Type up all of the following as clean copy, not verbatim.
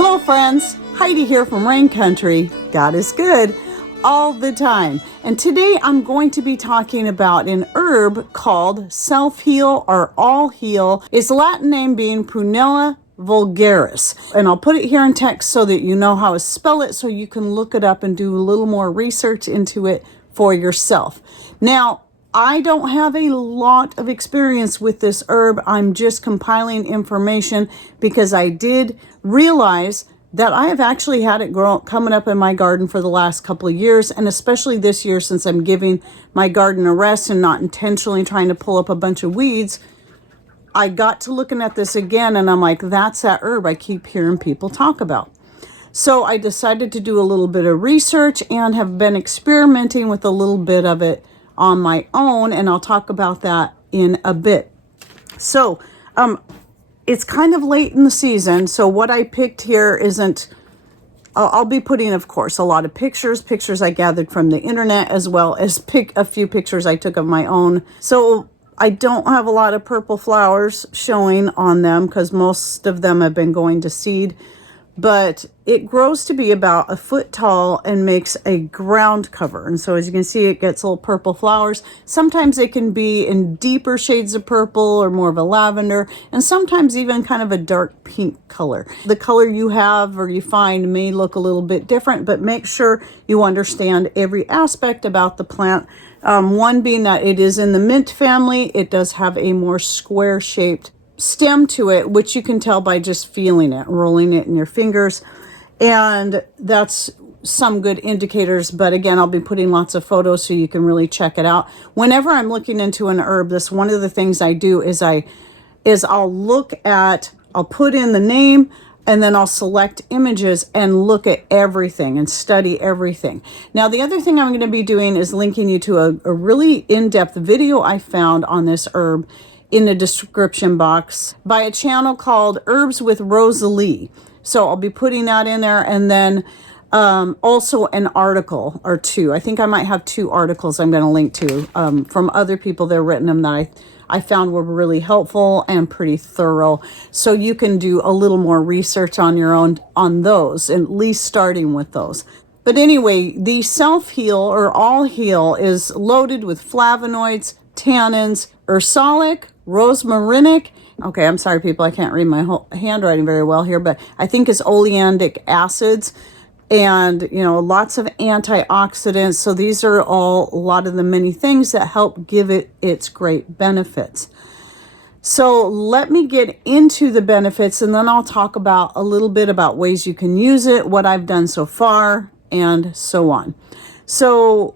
Hello friends, Heidi here from Rain Country. God is good all the time. And today I'm going to be talking about an herb called self-heal or all-heal. Its Latin name being Prunella vulgaris. And I'll put it here in text so that you know how to spell it so you can look it up and do a little more research into it for yourself. Now, I don't have a lot of experience with this herb. I'm just compiling information because I did realize that I have actually had it coming up in my garden for the last couple of years, and especially this year since I'm giving my garden a rest and not intentionally trying to pull up a bunch of weeds. I got to looking at this again and I'm like, that's that herb I keep hearing people talk about. So I decided to do a little bit of research and have been experimenting with a little bit of it on my own, and I'll talk about that in a bit. So it's kind of late in the season, so what I picked here isn't, I'll be putting, of course, a lot of pictures I gathered from the internet, as well as a few pictures I took of my own. So I don't have a lot of purple flowers showing on them because most of them have been going to seed, but it grows to be about a foot tall and makes a ground cover. And so as you can see, it gets little purple flowers. Sometimes they can be in deeper shades of purple or more of a lavender, and sometimes even kind of a dark pink color. The color you have or you find may look a little bit different, but make sure you understand every aspect about the plant. One being that it is in the mint family. It does have a more square shaped stem to it, which you can tell by just feeling it, rolling it in your fingers. And that's some good indicators, but again, I'll be putting lots of photos so you can really check it out. Whenever I'm looking into an herb, this one of the things I do is I'll put in the name, and then I'll select images and look at everything and study everything. Now, the other thing I'm going to be doing is linking you to a really in-depth video I found on this herb in the description box by a channel called Herbs with Rosalie. So I'll be putting that in there, and then also an article or two. I think I might have two articles I'm going to link to from other people that have written them that I found were really helpful and pretty thorough. So you can do a little more research on your own on those, at least starting with those. But anyway, the self-heal or all-heal is loaded with flavonoids, tannins, ursolic, rosmarinic. Okay, I'm sorry, people, I can't read my whole handwriting very well here, but I think it's oleanic acids and, lots of antioxidants. So these are all a lot of the many things that help give it its great benefits. So let me get into the benefits, and then I'll talk about a little bit about ways you can use it, what I've done so far, and so on. So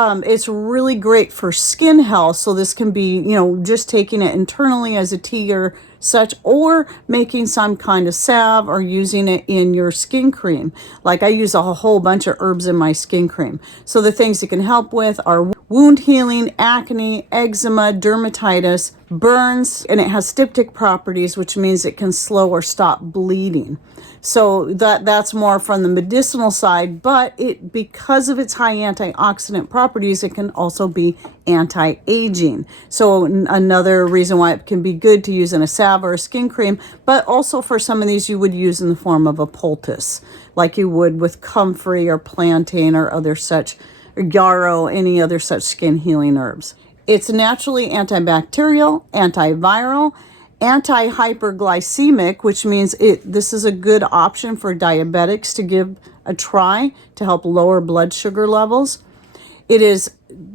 it's really great for skin health. So this can be, just taking it internally as a tea or such, or making some kind of salve or using it in your skin cream. Like I use a whole bunch of herbs in my skin cream. So the things it can help with are wound healing, acne, eczema, dermatitis, burns, and it has styptic properties, which means it can slow or stop bleeding. So that's more from the medicinal side, but because of its high antioxidant properties, it can also be anti-aging. So another reason why it can be good to use in a salve or a skin cream, but also for some of these you would use in the form of a poultice, like you would with comfrey or plantain or other such, or yarrow, any other such skin healing herbs. It's naturally antibacterial, antiviral, anti-hyperglycemic, which means this is a good option for diabetics to give a try to help lower blood sugar levels. It is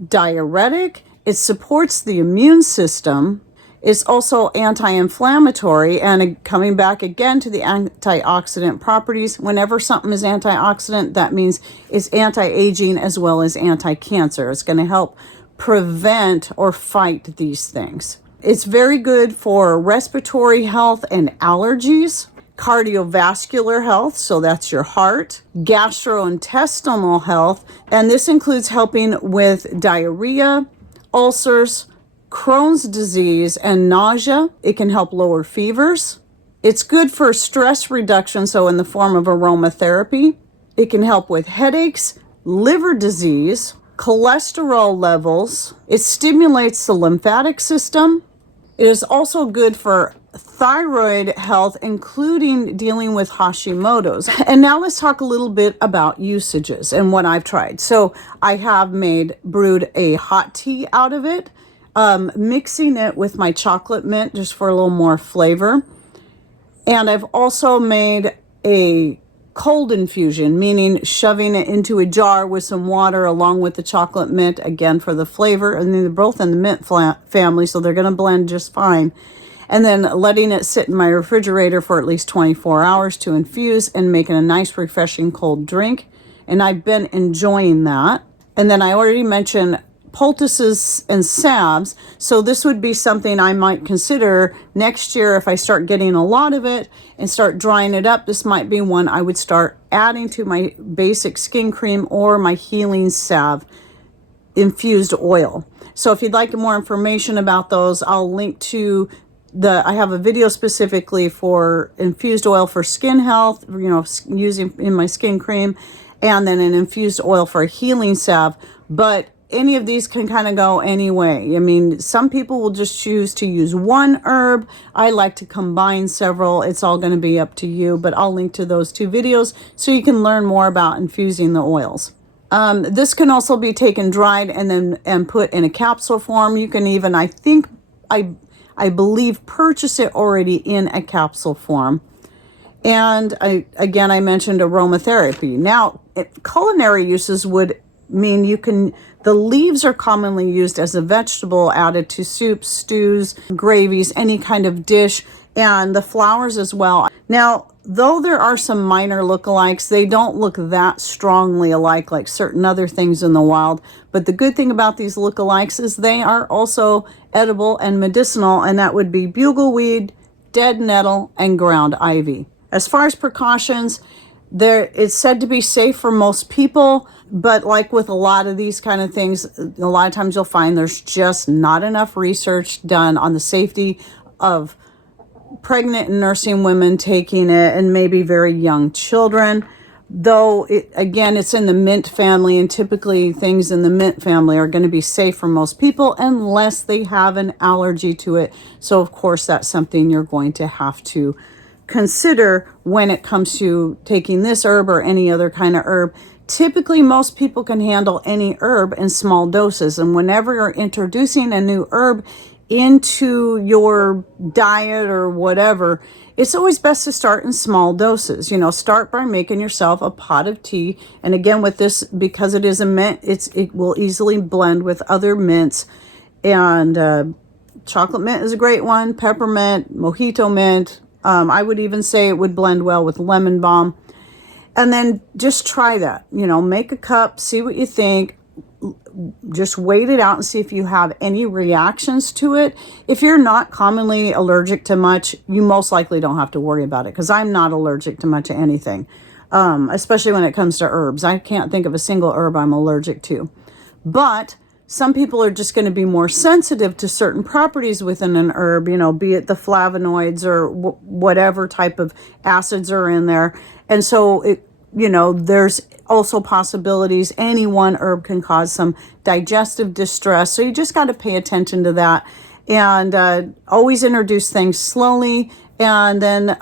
diuretic. It supports the immune system. It's also anti-inflammatory, and coming back again to the antioxidant properties. Whenever something is antioxidant, that means it's anti-aging as well as anti-cancer. It's going to help prevent or fight these things. It's very good for respiratory health and allergies, cardiovascular health, so that's your heart, gastrointestinal health, and this includes helping with diarrhea, ulcers, Crohn's disease, and nausea. It can help lower fevers. It's good for stress reduction, so in the form of aromatherapy. It can help with headaches, liver disease, cholesterol levels. It stimulates the lymphatic system. It is also good for thyroid health, including dealing with Hashimoto's. And now let's talk a little bit about usages and what I've tried. So I have brewed a hot tea out of it, mixing it with my chocolate mint just for a little more flavor. And I've also made a cold infusion, meaning shoving it into a jar with some water along with the chocolate mint, again for the flavor. And they're both in the mint family, so they're going to blend just fine. And then letting it sit in my refrigerator for at least 24 hours to infuse and making a nice refreshing cold drink. And I've been enjoying that. And then I already mentioned poultices and salves. So this would be something I might consider next year if I start getting a lot of it and start drying it up. This might be one I would start adding to my basic skin cream or my healing salve infused oil. So if you'd like more information about those, I'll link to I have a video specifically for infused oil for skin health, using in my skin cream, and then an infused oil for a healing salve. But any of these can kind of go any way. I mean, some people will just choose to use one herb. I like to combine several. It's all going to be up to you, but I'll link to those 2 videos so you can learn more about infusing the oils. This can also be taken dried and put in a capsule form. You can even, I believe, purchase it already in a capsule form. And I mentioned aromatherapy. Now, culinary uses would mean the leaves are commonly used as a vegetable added to soups, stews, gravies, any kind of dish, and the flowers as well. Now, though there are some minor lookalikes, they don't look that strongly alike like certain other things in the wild. But the good thing about these lookalikes is they are also edible and medicinal, and that would be bugleweed, dead nettle, and ground ivy. As far as precautions, it's said to be safe for most people, but like with a lot of these kind of things, a lot of times you'll find there's just not enough research done on the safety of pregnant and nursing women taking it, and maybe very young children. Though, it's in the mint family, and typically things in the mint family are going to be safe for most people unless they have an allergy to it. So, of course, that's something you're going to have to consider when it comes to taking this herb or any other kind of herb. Typically, most people can handle any herb in small doses, and whenever you're introducing a new herb into your diet or whatever, it's always best to start in small doses. Start by making yourself a pot of tea. And again, with this, because it is a mint, it will easily blend with other mints. And chocolate mint is a great one, peppermint, mojito mint. I would even say it would blend well with lemon balm. And then just try that. Make a cup, see what you think. Just wait it out and see if you have any reactions to it. If you're not commonly allergic to much, you most likely don't have to worry about it, because I'm not allergic to much of anything, especially when it comes to herbs. I can't think of a single herb I'm allergic to. But some people are just going to be more sensitive to certain properties within an herb, be it the flavonoids or whatever type of acids are in there. And so there's also possibilities any one herb can cause some digestive distress. So you just got to pay attention to that, and always introduce things slowly, and then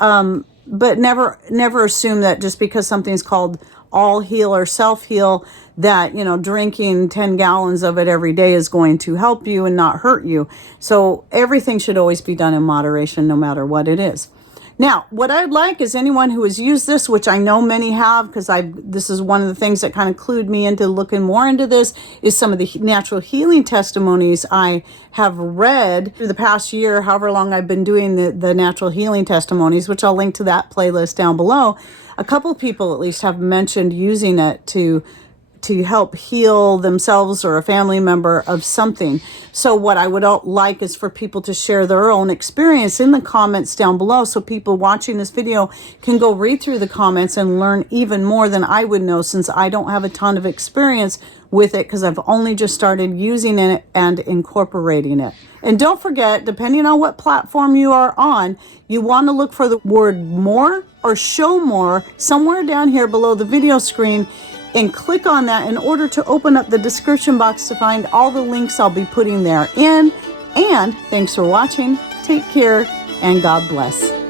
but never assume that just because something's called all heal or self heal, that drinking 10 gallons of it every day is going to help you and not hurt you. So everything should always be done in moderation, no matter what it is. Now, what I'd like is anyone who has used this, which I know many have, because this is one of the things that kind of clued me into looking more into this, is some of the natural healing testimonies I have read through the past year, however long I've been doing the natural healing testimonies, which I'll link to that playlist down below. A couple people at least have mentioned using it to help heal themselves or a family member of something. So what I would like is for people to share their own experience in the comments down below, so people watching this video can go read through the comments and learn even more than I would know, since I don't have a ton of experience with it, because I've only just started using it and incorporating it. And don't forget, depending on what platform you are on, you want to look for the word more or show more somewhere down here below the video screen, and click on that in order to open up the description box to find all the links I'll be putting there in. And thanks for watching. Take care. and God bless.